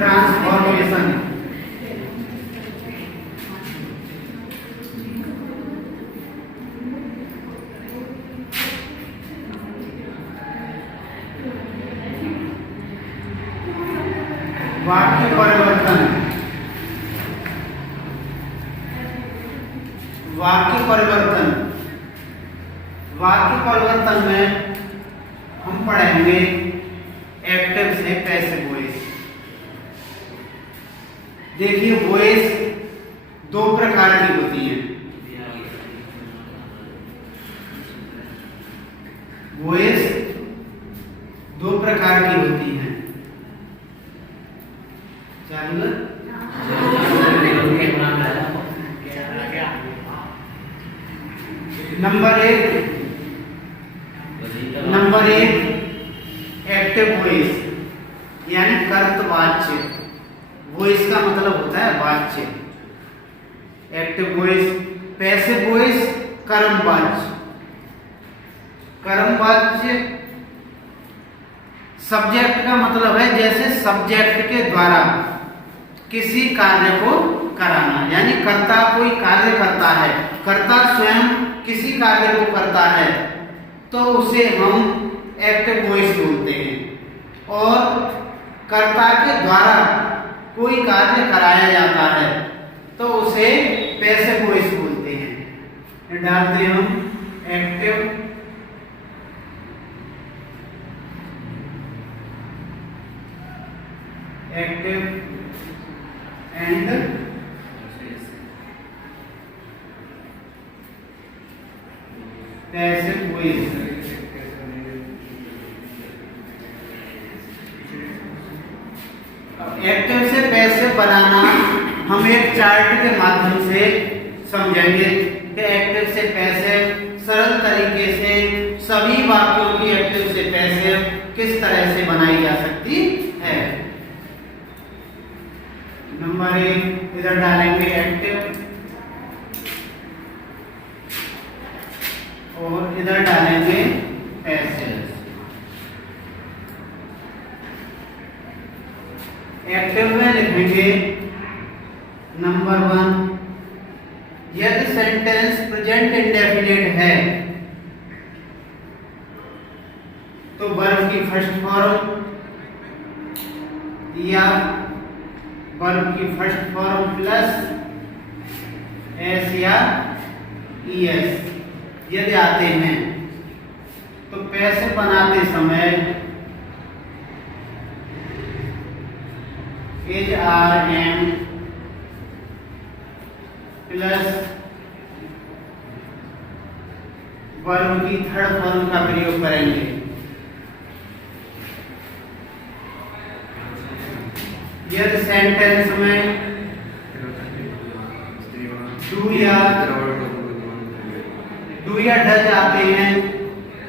Transformation. वाक्य परिवर्तन। वाक्य परिवर्तन, वाक्य परिवर्तन में हम पढ़ेंगे एक्टिव से पैसिव वॉइस। देखिए वॉइस दो प्रकार की होती है। वॉइस दो प्रकार की होती है। नंबर एक एक्टिव वॉइस यानी कर्तवाच्य। वॉइस का मतलब होता है वाच्य। Active voice. पैसिव वॉइस कर्मवाच्य। कर्मवाच्य सब्जेक्ट का मतलब है जैसे सब्जेक्ट के द्वारा किसी कार्य को कराना, यानी कर्ता कोई कार्य करता है, कर्ता स्वयं किसी कार्य को करता है तो उसे हम एक्टिव वॉइस बोलते हैं। और कर्ता के द्वारा कोई कार्य कराया जाता है तो उसे पैसिव वॉइस बोलते हैं। डालते हैं हम active and passive voice. Active से पैसिव बनाना हम एक चार्ट के माध्यम से समझेंगे कि एक्टिव से पैसिव सरल तरीके से सभी वाक्यों की एक्टिव से पैसिव किस तरह से बनाई जा सकती है। नंबर एक इधर डालेंगे एक्टिव और इधर डालेंगे पैसिव। एक्टिव में लिखेंगे नंबर वन, यदि सेंटेंस प्रेजेंट इंडेफिनिट है तो वर्ब की फर्स्ट फॉर्म या वर्ब की फर्स्ट फॉर्म प्लस एस या ईएस यदि आते हैं तो पैसिव बनाते समय is are am plus verb की थर्ड फॉर्म का प्रयोग करेंगे। यदि सेंटेंस में डू या डज आते हैं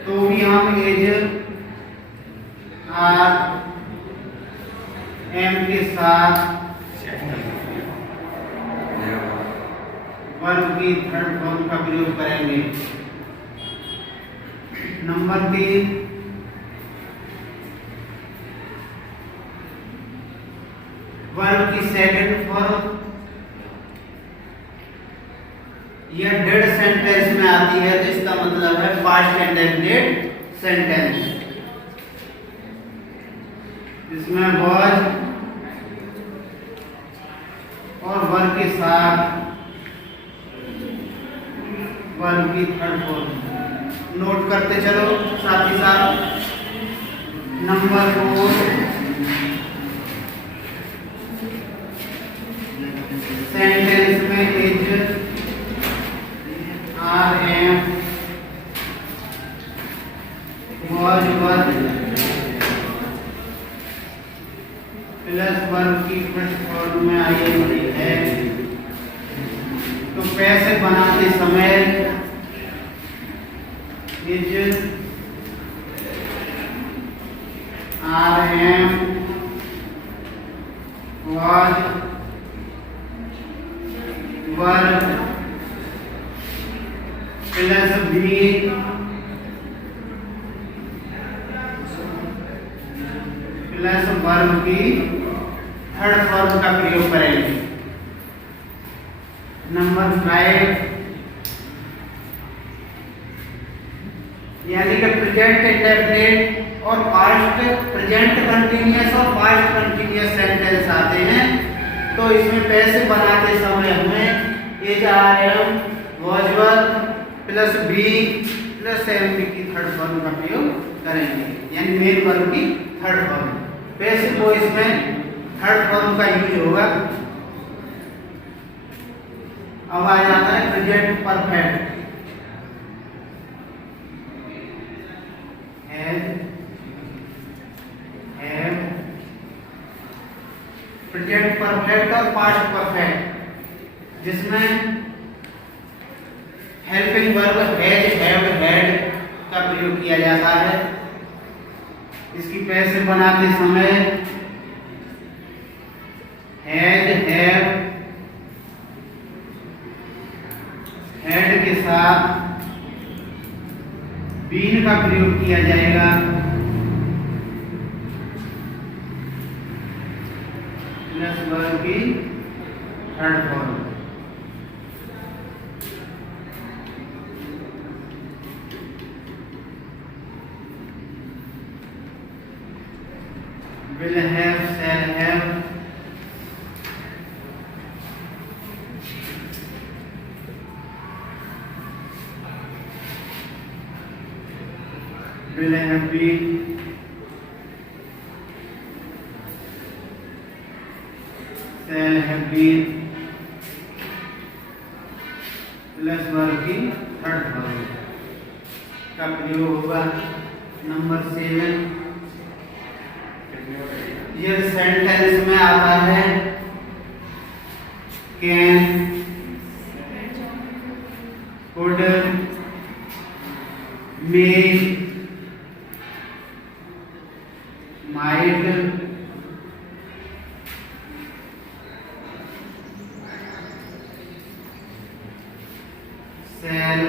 तो भी हम इज आर एम के साथ वर्ब की थर्ड फॉर्म का प्रयोग करेंगे। नंबर तीन, वर्ब की सेकंड फॉर्म यह डेड सेंटेंस में आती है तो इसका मतलब है पास्ट इंडेफिनिट सेंटेंस। इसमें वाज और वर्ब के साथ वर्ब की थर्ड फॉर्म नोट करते चलो साथ ही साथ। नंबर 4, सेंटेंस में is are am was were plus verb की फर्स्ट फॉर्म में आई हुई है तो पैसिव बनाते समय is are am was verb plus be plus verb की थर्ड फॉर्म का प्रयोग करेंगे। नंबर 5 यानी कि प्रेजेंट इंडेफिनिट और पास्ट प्रेजेंट कंटीन्यूअस और पास्ट कंटीन्यूअस सेंटेंस आते हैं। तो इसमें पैसे बनाते समय हमें is are am was were plus be plus M की थर्ड फॉर्म का प्रयोग करेंगे, यानी मेन वर्ब की थर्ड फॉर्म। पैसे को इसमें थर्ड फॉर्म का यूज होगा। अब आ जाता है प्रेजेंट परफेक्ट। प्रेजेंट परफेक्ट और पास्ट परफेक्ट, जिसमें helping verb has have had का प्रयोग किया जाता है। इसकी पैसे बनाते समय हैज हैव हैड के साथ बीन का प्रयोग किया जाएगा। प्लस वर्ब की third form. will have, shall have, will have been, shall have been plus verb की थर्ड फॉर्म का प्रयोग होगा। नंबर 7 ये सेंटेंस में आता है can, could, may, might, shall,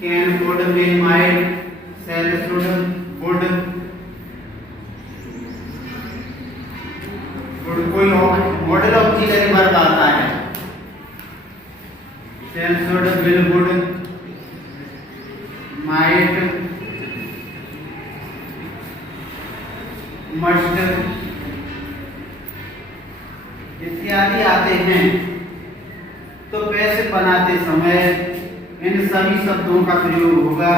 can, could, may, might, shall, should, would. कोई मॉडल ऑक्सिलरी वर्ब आता है। Shall, should, will, would, might, must इत्यादि आते हैं। तो पैसे बनाते समय इन सभी शब्दों का प्रयोग होगा।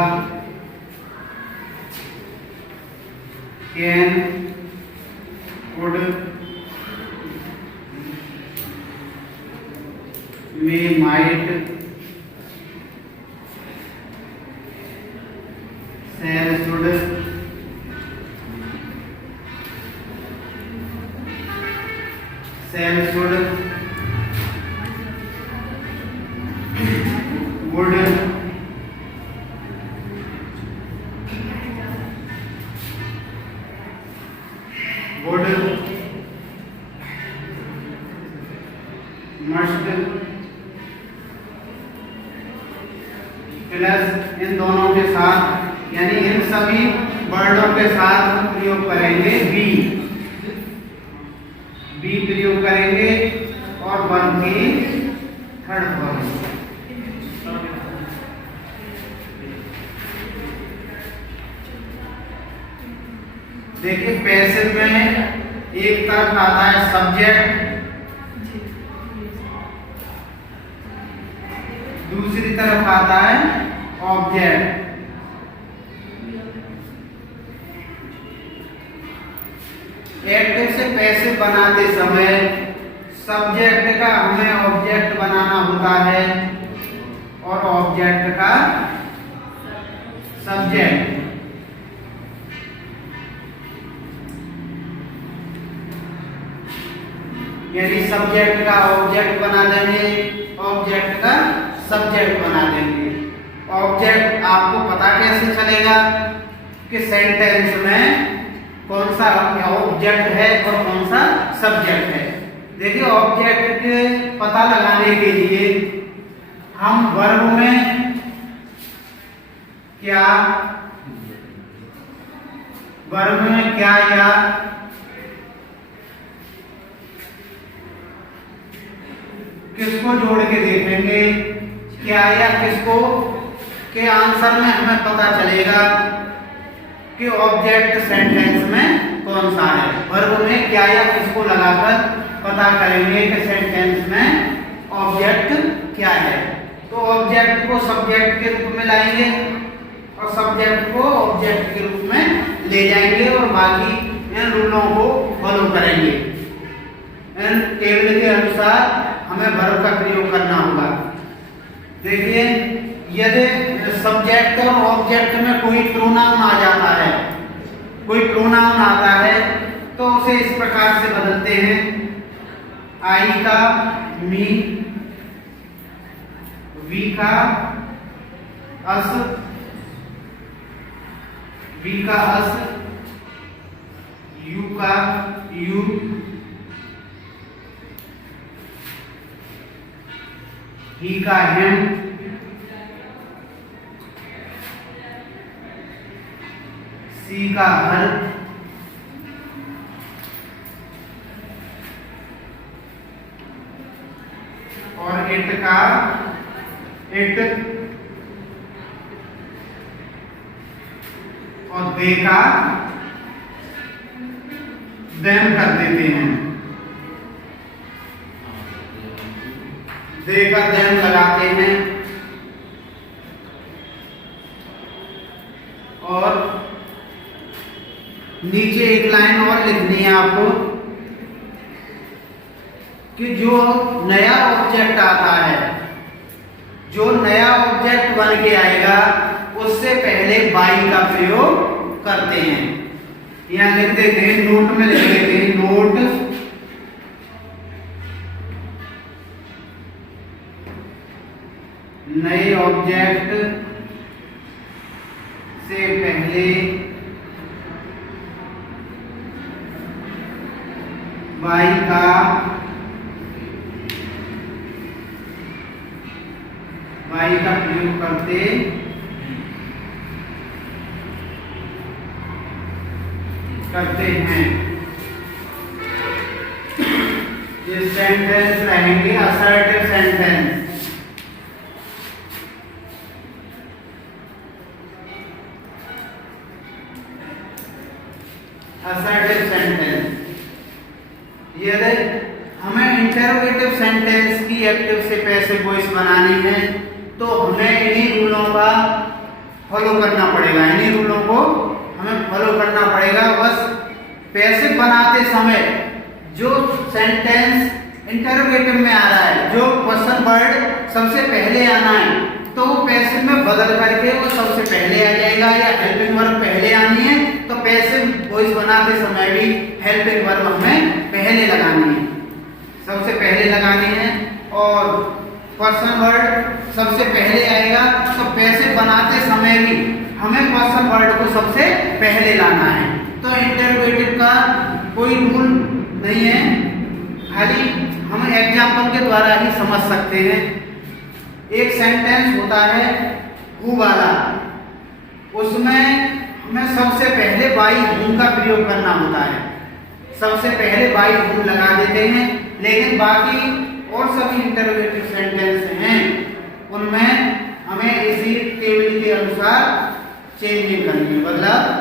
Can, could, may, might, shall, should, shall, should, would, would, must, plus इन दोनों के साथ यानी इन सभी वर्डों के साथ हम प्रयोग करेंगे बी प्रयोग करेंगे और वर्ब की थर्ड फॉर्म। देखिए पैसिव में एक तरफ आता है सब्जेक्ट, दूसरी तरफ आता है ऑब्जेक्ट। एक्टिव से पैसिव बनाते समय सब्जेक्ट का हमें ऑब्जेक्ट बनाना होता है और ऑब्जेक्ट का सब्जेक्ट। यानी सब्जेक्ट का ऑब्जेक्ट बना देंगे, ऑब्जेक्ट का सब्जेक्ट बना देंगे। ऑब्जेक्ट आपको पता कैसे चलेगा कि सेंटेंस में कौन सा ऑब्जेक्ट है और कौन सा सब्जेक्ट है। देखिए ऑब्जेक्ट के पता लगाने के लिए हम वर्ब में क्या वर्ब में क्या या किसको जोड़ के देखेंगे, क्या या किसको के आंसर में हमें पता चलेगा कि ऑब्जेक्ट सेंटेंस में कौन सा है। वर्ब में क्या या किसको लगाकर पता करेंगे कि सेंटेंस में ऑब्जेक्ट क्या है। तो ऑब्जेक्ट को सब्जेक्ट के रूप में लाएंगे और सब्जेक्ट को ऑब्जेक्ट के रूप में ले जाएंगे और बाकी इन रूलों को फॉलो करेंगे। इन टेबल के अनुसार हमें वर्ब का प्रयोग करना होगा। देखिए, यदि सब्जेक्ट और ऑब्जेक्ट में कोई प्रोनाउन आ जाता है, कोई प्रोनाउन आता है, तो उसे इस प्रकार से बदलते हैं। आई का मी, वी का अस, वी का अस, यू का यू, ही का हिम, सी का हर, और इट का इट, और दे का देम कर देते हैं। दे का देम लगाते हैं और नीचे एक लाइन और लिखनी है आपको कि जो नया ऑब्जेक्ट आता है, जो नया ऑब्जेक्ट बन के आएगा, उससे पहले बाई का प्रयोग करते हैं। यहां लिख देते हैं, नोट में लिख देते हैं, नोट नए ऑब्जेक्ट से पहले बाई का प्रयोग करते हैं। ये सेंटेंस रहेंगे असर्टिव सेंटेंस। Assertive sentence. यदि हमें इंटरोगेटिव सेंटेंस की एक्टिव से पैसिव वॉइस बनानी है तो हमें इन्हीं रूलों का फॉलो करना पड़ेगा। इन्हीं रूलों को हमें फॉलो करना पड़ेगा। बस पैसिव बनाते समय जो सेंटेंस इंटरोगेटिव में आ रहा है, जो क्वेश्चन वर्ड सबसे पहले आना है, तो पैसिव में बदल करके वो सबसे पहले आ जाएगा। या हेल्पिंग वर्ब पहले आनी है तो पैसिव वॉइस बनाते समय भी हेल्पिंग वर्ब हमें पहले लगानी है, सबसे पहले लगानी है। और क्वेश्चन वर्ड सबसे पहले आएगा तो पैसिव बनाते समय भी हमें क्वेश्चन वर्ड को सबसे पहले लाना है। तो इंटरोगेटिव का कोई रूल नहीं है, खाली हम एग्जाम्पल के द्वारा ही समझ सकते हैं। एक सेंटेंस होता है हु वाला, उसमें हमें सबसे पहले बाई हूं का प्रयोग करना होता है। सबसे पहले बाई हूं लगा देते हैं, लेकिन बाकी और सभी इंटरोगेटिव सेंटेंस हैं उनमें हमें इसी टेबल के अनुसार चेंजिंग करनी है, बदलाव